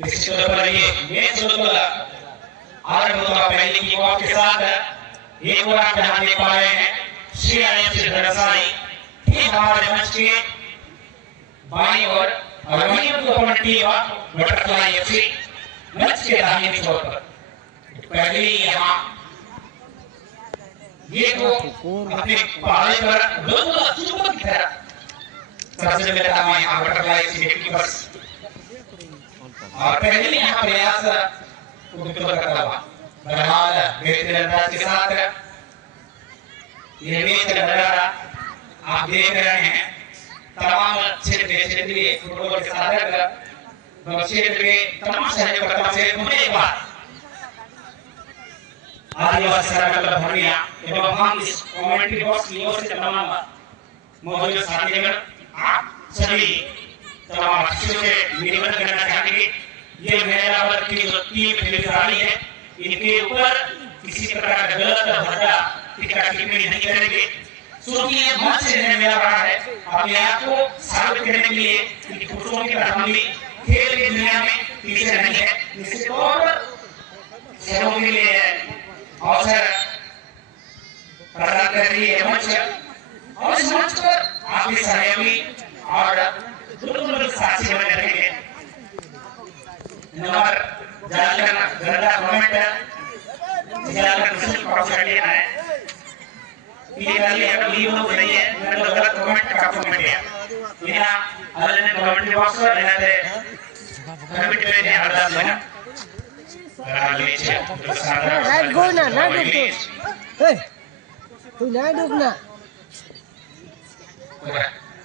निश्चित तौर पर ये मैच बिल्कुल आरंभ होता पहले की कॉल के साथ एक और आप ध्यान दे पा रहे हैं CIF से धरासाई ठीक हमारे मंच के बाईं ओर रमणीय टूर्नामेंट टीम बटरफ्लाई FC मंच के दाहिने छोर पर पहले यहाँ ये तो अपने पहाड़ी पर बिल्कुल चुंबक की तरह सबसे पहले हमारे यहाँ बटरफ्लाई FC के कीपर्स और पहले यहाँ प्रयास उद्योग करता हुआ बहरहाल बेहतर अंदाज के साथ ये मैच लग रहा आप देख रहे हैं तमाम क्षेत्रीय फुटबॉल के साधक क्षेत्र के तमाम सहयोगकर्ताओं से पुनः एक बार आदिवासी सर्कल भरमिया एवं हम इस कमेंट्री बॉक्स की ओर से तमाम मौजूद साथीगण आप सभी तमाम बच्चों से निवेदन करना चाहेंगे ये महिला वर्ग की जो टीम खेल रही है इनके ऊपर किसी प्रकार का गलत भद्दा टिक्का टिप्पणी नहीं करेंगे क्योंकि ये मंच से मिल रहा है अपने आप को साबित करने के लिए कि पुरुषों की तरह हम भी खेल की दुनिया में पीछे नहीं है निश्चित तौर पर सहयोग के लिए अवसर प्रदान कर रही है मंच और इस मंच पर आपके सहयोगी और बिल्कुल साथी बने रहेंगे नंबर जालकर गंदा कमेंट जालकर मुस्लिम प्रोफेसर है ये वाली अगर लीव हो रही है मैं तो गलत कमेंट का कमेंट है यहाँ अलग ने कमेंट बॉक्स में यहाँ पे कमेंट में अरदास बना राइट गो ना डूब ए तू ना डूब ना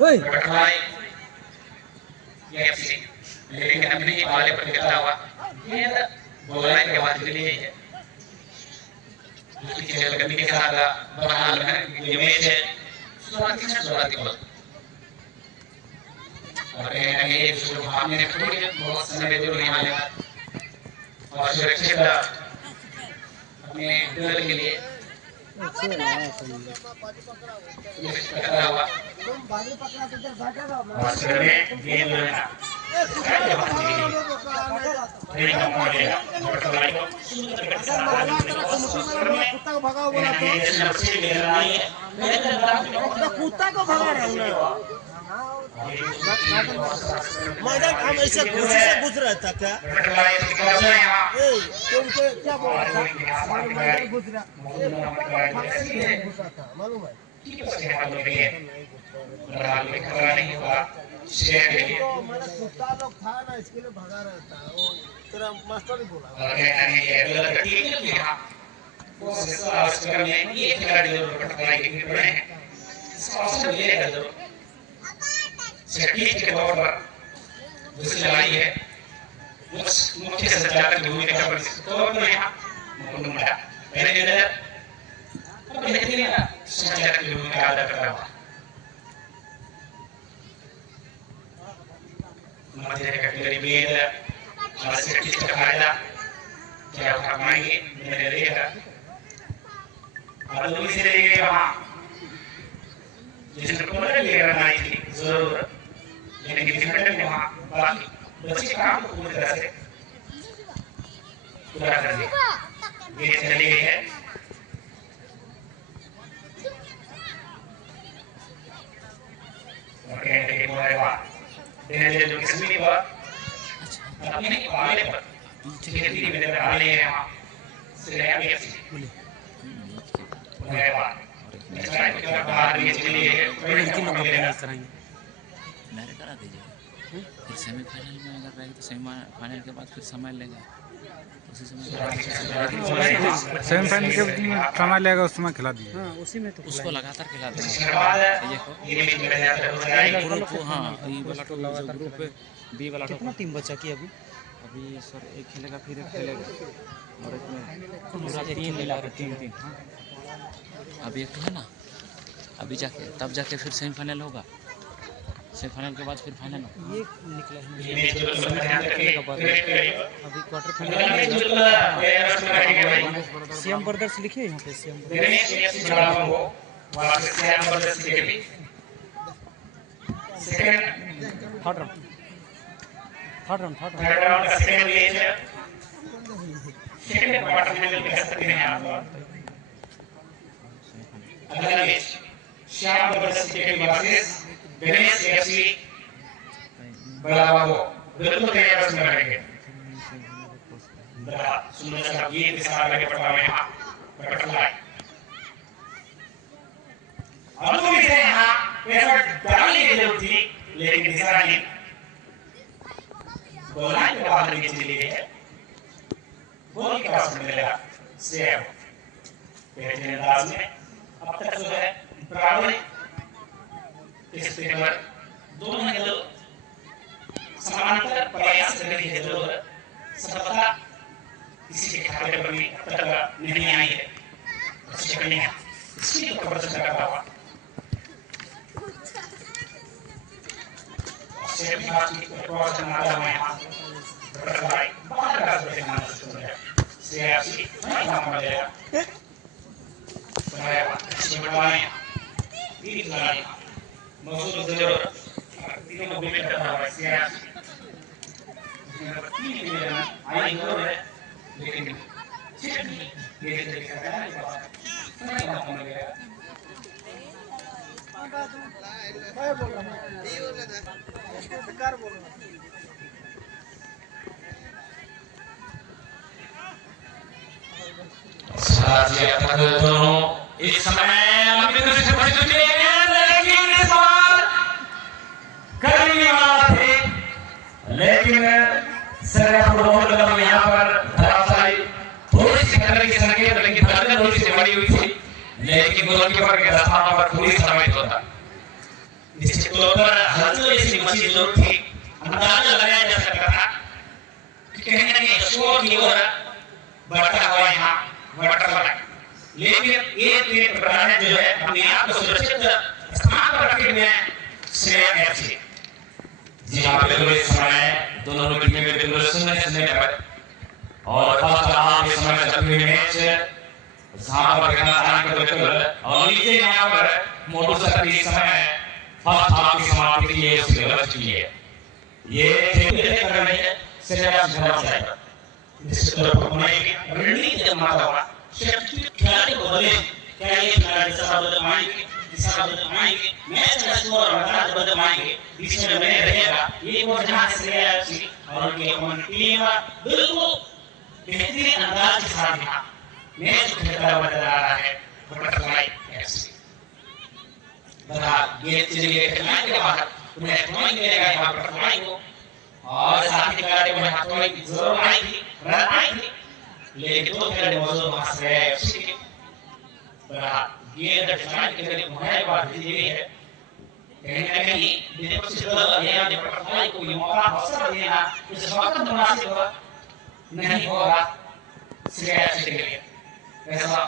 ओए बटरफ्लाई FC लेकिन अपने ही वाले पर निकला हुआ ये बोलने के बाद के लिए है दूसरी चल करने के साथ बहरहाल ये मैच है शुरुआती बॉल और कहीं ना कहीं शुरू भागने में थोड़ी बहुत समय दूर नहीं आने और सुरक्षित अपने दल के लिए पकड़ा हुआ और में गेंद लेना नहीं कम हो जाएगा बटरफ्लाई को कुत्ता को भगा हुआ कुत्ता को भगा रहे हैं मैडम हम ऐसे घुस रहा था क्या तुमको क्या बोल रहा था घुस रहा मालूम है कुत्ता लोग था ना इसके लिए भगा रहता है वो तेरा मास्टर ही बोला के तौर पर दूसरी लड़ाई है मुख्य संचालक की भूमिका का तौर पर यहाँ पहले अब बेहतरीन संचालक की भूमिका अदा कर रहा मध्य कटोरी में आवश्यक का फायदा क्या उठा पाएंगे मेरे रहेगा और दूसरी रहेगी वहाँ जिसने पुनः लेकर आई थी जरूर लेकिन डिफेंडर ने वहाँ बाकी बच्चे काम को पूरी तरह से पूरा कर दिया ये चली गई है और कहते हैं मोरे वाह देने जो किस्मी हुआ अपने वाले पर धीरे धीरे मेरे वाले यहाँ से नया भी अच्छी मोरे वाह मेरे करा दीजिए फिर सेमीफाइनल में अगर रहे तो सेमीफाइनल के बाद फिर समय लेगा उसी समय सेमीफाइनल के समय लेगा उस समय खिला दीजिए उसी में तो उसको लगातार खिला देंगे ग्रुप हाँ ई वाला तो लगातार ग्रुप बी वाला कितना टीम बचा की अभी सर एक खेलेगा फिर एक खेलेगा और एक में पूरा तीन मिला तीन हाँ अभी एक तो है ना अभी जाके तब जाके फिर सेमीफाइनल होगा सेमीफाइनल के बाद फिर फाइनल ये निकला अभी क्वार्टर फाइनल सीएम ब्रदर्स लिखिए यहाँ पे सीएम थर्ड राउंड का सेकंड मैच है, सेकंड क्वार्टर फाइनल कह सकते हैं आप लोग। अगला मैच श्याम ब्रदर्स के वर्सेस गणेश एफसी बड़ा बाबू, बिल्कुल तैयार से लड़ेंगे। सुंदर सा गीत के साथ लगे पटवा में हां बटरफ्लाई अनुभवी से यहाँ पैसा डालने की जरूरत थी, लेकिन दिशा नहीं बोलना के बाद नहीं चली गई है। बोल के पास मिलेगा सेव पहले अंदाज में अब तक जो है बराबर इस पेपर दोनों ने समानांतर प्रयास करने की जरूरत सफलता किसी के खाते पर भी अब तक नहीं आई है। अच्छी कन्या इसी को प्रदर्शन करता हुआ से बात की प्रदर्शन आता हुआ यहाँ बटरफ्लाई बहुत रस बड़े मान सकते हैं से ऐसी नहीं काम करेगा बनाया अच्छी बनवाने बीच लाने मौजूद जरूर तीनों को भी करता हुआ से ऐसी तीन आई जरूर है लेकिन ये तरीका है नहीं काम करेगा। मैं बोल रहा हूँ ये बोल रहा था बेकार बोल रहा हूँ। साथी अपने दोनों इस समय लंबी से बच चुके हैं, लेकिन इस बार करने वाला थे, लेकिन सिर्फ बहुत लोग यहाँ पर धराशायी थोड़ी सी खतरे की संकेत, लेकिन दर्जन थोड़ी सी बड़ी हुई थी, लेकिन गोलकीपर के स्थान पर पूरी साबित होता। निश्चित तौर पर हल्की ऐसी मची जरूर थी, अंदाजा लगाया जा सकता था कि कहीं ना कहीं स्कोर की ओर बढ़ता हुआ यहाँ बटरफ्लाई, लेकिन ये तीन प्रधान जो है अपने आप को सुरक्षित स्थान पर रखे हुए हैं श्रेया एफसी। जी हाँ बिल्कुल इस समय दोनों टीमें बिल्कुल सुनने पर और फर्स्ट हाफ के समय चल रही मैच जहां पर गगनदान के बिल्कुल और नीचे यहाँ पर मोटू सर इस समय फर्स्ट हाफ की समाप्ति की है उसकी गलत की है ये ठीक कर रही है श्रेया एफसी निश्चित तौर पर बनाएगी रणनीति जब मारा हुआ शक्ति खिलाड़ी को बोले क्या ये खिलाड़ी सब बदमाएंगे दिशा बदमाएंगे मैच का स्कोर और अंदाज बदमाएंगे बीच में बने रहेगा ये वो जहां से ले आया और उनकी अपनी टीम बिल्कुल बेहतरीन अंदाज के साथ यहाँ मैच खेलता हुआ नजर आ रहा है बटरफ्लाई एफसी। बता ये चलिए खिलाड़ी के बाहर उन्हें पॉइंट मिलेगा यहाँ बटरफ्लाई को और साथ ही खिलाड़ी को यहाँ पॉइंट की जरूर आएगी रन आएगी, लेकिन दो खिलाड़ी मौजूद वहां से एफसी के बड़ा ये खिलाड़ी के लिए मुहैया बात दी गई है कहीं ना कहीं विपक्षी दल या बटरफ्लाई को ये मौका अवसर देना इस वक्त मुनासिब नहीं होगा श्रेया एफसी के लिए। ऐसा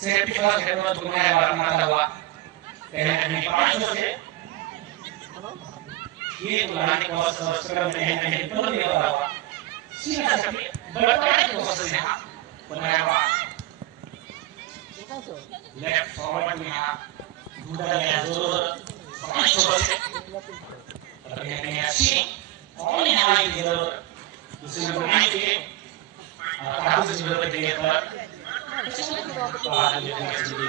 सेफ्टी फर्स्ट है तो मुहैया बात मानता हुआ कहीं ना कहीं 5 से ये बुलाने को अवसर में नहीं तो नहीं हो रहा सीधा से बड़काने को अवसर यहाँ बनाया हुआ लेफ्ट फॉरवर्ड में यहाँ ढूंढा गया जरूर 5 ओवर से और कहते हैं अच्छी और यहाँ की जरूर दूसरे बनाए के काफी जरूरत है पर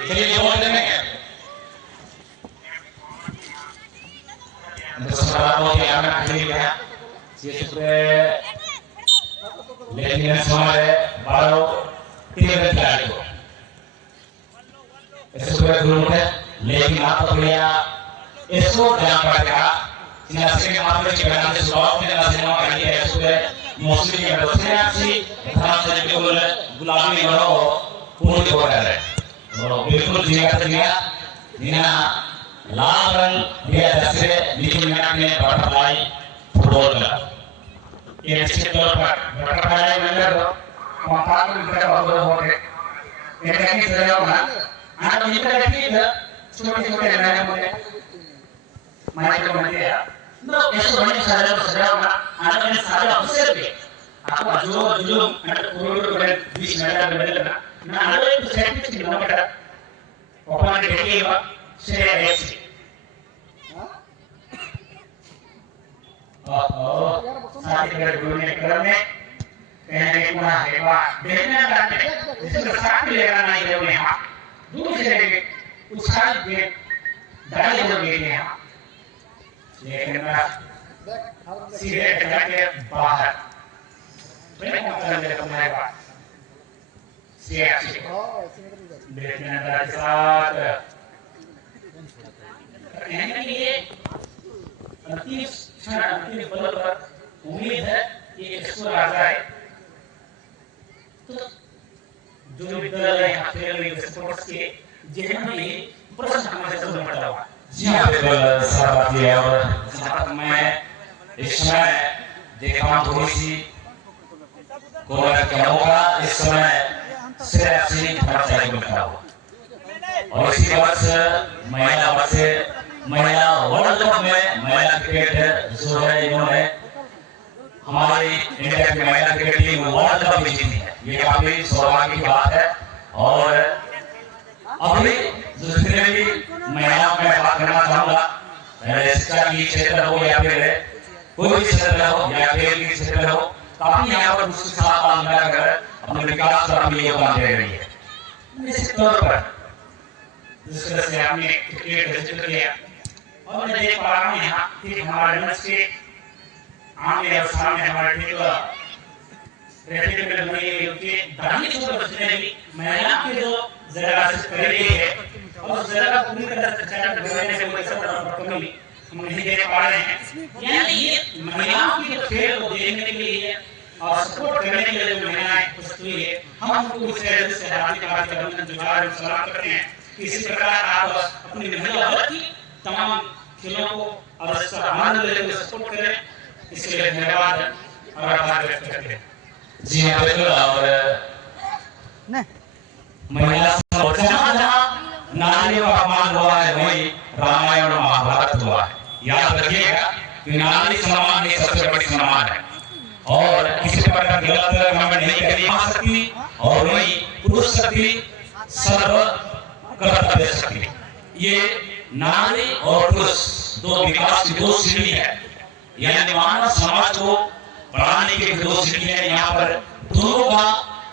चलिए बोल देंगे दसराओं के आना खरीद गया ये पूरे लेकिन हमारे 12 3 खिलाड़ी को ऐसे पूरे ग्रुप है, लेकिन आप तो भैया इसको ध्यान रखा इन असली के मामले के बयान से स्वागत में नजर आ रही है पूरे मौसमी के बच्चे अच्छी तरह से बिल्कुल गुलाबी बड़ो पूर्ण हो रहा है और बिल्कुल जिया लाल रंग दिया जैसे नीचे में बटरफ्लाई फुटबॉल का ये निश्चित तौर पर बटरफ्लाई मेंबर मकान में बैठा हुआ होंगे ये कहीं से होगा आज मित्र देखिए छोटे-छोटे रहने वाले माइक्रो मीडिया नो ऐसे बड़े सारे सजा होगा आज में सारे अवसर पे आपको जो करोड़ 20 मिनट में मिलेगा ना आगे तो सेटिंग की नंबर ओपन देखिएगा श्रेया एफसी साथी मेरे गुरु ने क्रम में कहने की गुना है बात देखने का इसमें साथ लेगा नहीं है उन्हें हाँ दूसरे के उछाल के डाले जो लेते हैं लेकिन सीधे टका के बाहर ब्रेक कर ले तुम्हारे पास देखने का साथ कहने के लिए अंतिम पल पर उम्मीद है कि स्कूल आ जाए तो जो विद्यालय यहाँ फेल हुई स्पोर्ट्स के जिन्हें भी प्रश्न हमारे सामने पड़ा हुआ जी हाँ बिल्कुल साहब और जहाँ तक मैं इस समय देखा हूँ थोड़ी सी कोरोना का मौका इस समय सिर्फ सीनियर कर्मचारी मिलता हुआ और इसी वर्ष महिला वर्ल्ड कप में महिला क्रिकेट जो है इन्होंने हमारी इंडिया की महिला क्रिकेट टीम वर्ल्ड कप जीती है ये काफी सौभाग्य की बात है और अभी जितने भी महिलाओं में बात करना चाहूंगा शिक्षा की क्षेत्र हो या फिर कोई भी क्षेत्र हो या खेल की क्षेत्र हो काफी यहाँ पर उसके साथ काम कर अपने विकास पर अपनी योगदान दे रही है निश्चित तौर पर जिस तरह से आपने क्रिकेट जिक्र किया और मैं देख पा रहा हूँ यहाँ कि हमारे मंच के आगे और सामने हमारे ठीक रहते में लगी है कि दाहिनी छोर बचने की महिला की जो जगह से करी है और उस जगह पूरी तरह से चर्चा करने से कोई सफल कमी हम नहीं देख पा रहे हैं यानी ये महिलाओं की जो खेल को देखने के लिए और सपोर्ट करने के लिए जो महिलाएं उपस्थित हुई है हम उनको इस तरह से हार्दिक अभिनंदन जुटार और सलाम करते हैं कि इसी प्रकार आप अपनी महिला वर्ग की तमाम खेलों को और इसका आनंद लेते हुए सपोर्ट करें इसके लिए धन्यवाद और आभार व्यक्त करते हैं जी हाँ बिल्कुल और महिला जहाँ जहाँ नारियों का अपमान हुआ है वही रामायण और महाभारत हुआ है याद रखिएगा कि नारी सम्मान ही सबसे बड़ी सम्मान है और किसी प्रकार की गलत कमेंट नहीं करनी आ सकती और वही पुरुष शक्ति सर्व कर्तव्य शक्ति ये नारी और पुरुष दो विकास की दो सीढ़ी है यानी मानव समाज को बढ़ाने की दो सीढ़ी है यहाँ पर दोनों का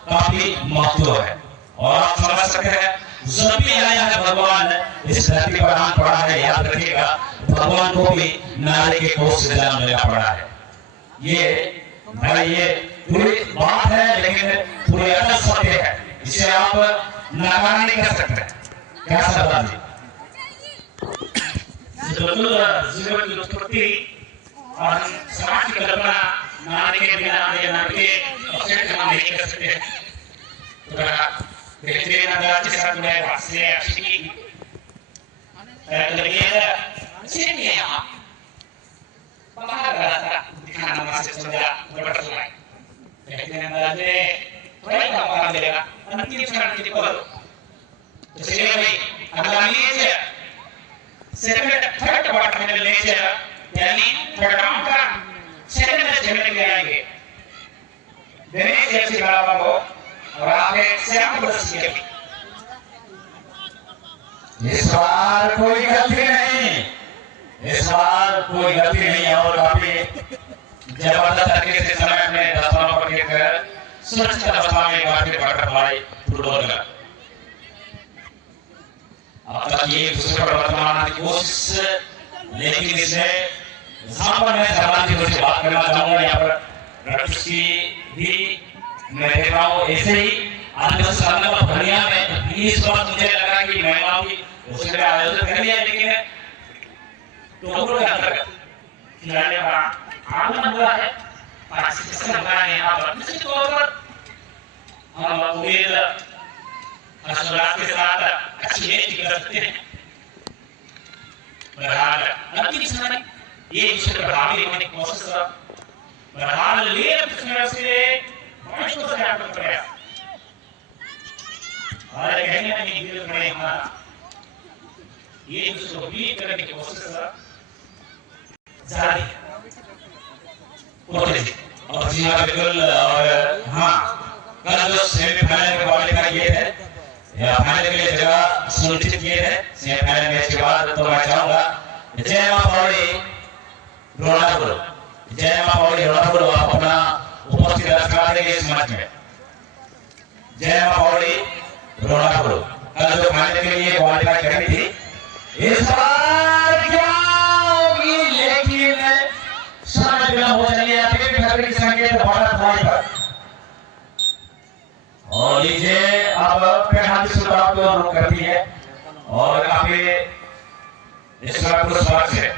काफी महत्व है और आप समझ सकते हैं जब भी आया है भगवान इस धरती पर आन पड़ा है याद रखिएगा भगवान को भी नारी के कोख से जन्म लेना पड़ा है ये भाई ये पूरी बात है लेकिन पूरी अटल सत्य है इसे आप नकार नहीं कर सकते क्या सरदार जी बिल्कुल जीवन की उत्पत्ति और समाज की कल्पना नारी के बिना या नारी के अवसर के नाम नहीं कर सकते देखते हैं ना राज्य साथ में वास्ते अच्छी लगे अच्छे नहीं है यहाँ बाहर रास्ता दिखाना वास्ते समझा बटरफ्लाई देखते हैं ना राज्य ट्राई का मौका मिलेगा अंतिम क्षण की पर तो चलिए भाई अगला मैच सेकंड थर्ड क्वार्टर में मैच यानी थर्ड राउंड का सेकंड मैच खेलने के आएंगे दिनेश एफसी बराबर को और आगे श्याम बस के इस बार कोई गलती नहीं इस बार कोई गलती नहीं और काफी जबरदस्त तरीके से समय में 10 रनों पर एक सुरक्षित अवस्था में भारतीय बटरफ्लाई फुटबॉल का अब तक ये दूसरे पर बनाने की कोशिश लेकिन इसमें जहां पर मैं सरदार जी से बात करना चाहूंगा यहाँ पर रक्षस की भी मैं देख रहा हूँ ऐसे ही आनंद संगम भरिया में इस बार मुझे लगा कि महिलाओं की उसके आयोजन कर लिया लेकिन टोकरो के अंतर्गत खिलाने का आगमन हुआ है पार्टिसिपेशन हुआ है यहाँ पर निश्चित तौर पर हम उम्मीद हर्षोल्लास के साथ अच्छी मैच कर सकते हैं बहरहाल अंतिम समय ये विषय पर हावी होने की कोशिश बहरहाल लेफ्ट समय से पॉइंट को से आउट कर गया और कहीं ना कहीं गिर गए हमारा ये उसको बीट करने की कोशिश जारी और जी हाँ बिल्कुल और हाँ कल जो सेमीफाइनल के मुकाबले का ये है या फाइनल के लिए जगह सुनिश्चित किए थे सेमीफाइनल मैच के बाद तो मैं चाहूंगा जय मां पौड़ी रोनापुर जय मां पौड़ी रोणापुर आप अपना उपस्थित दर्शक देंगे इस मंच में। जय मां पौड़ी रोणापुर कल जो फाइनल के लिए क्वालिफाई करी थी, इस बार क्या होगी, लेकिन समय विलंब हो चलिए अभी की संकेत भारत लाइन पर। और लीजिए अब पेनाल्टी शुरुआत को रुक करती है और काफी इस समय पुरस्कार से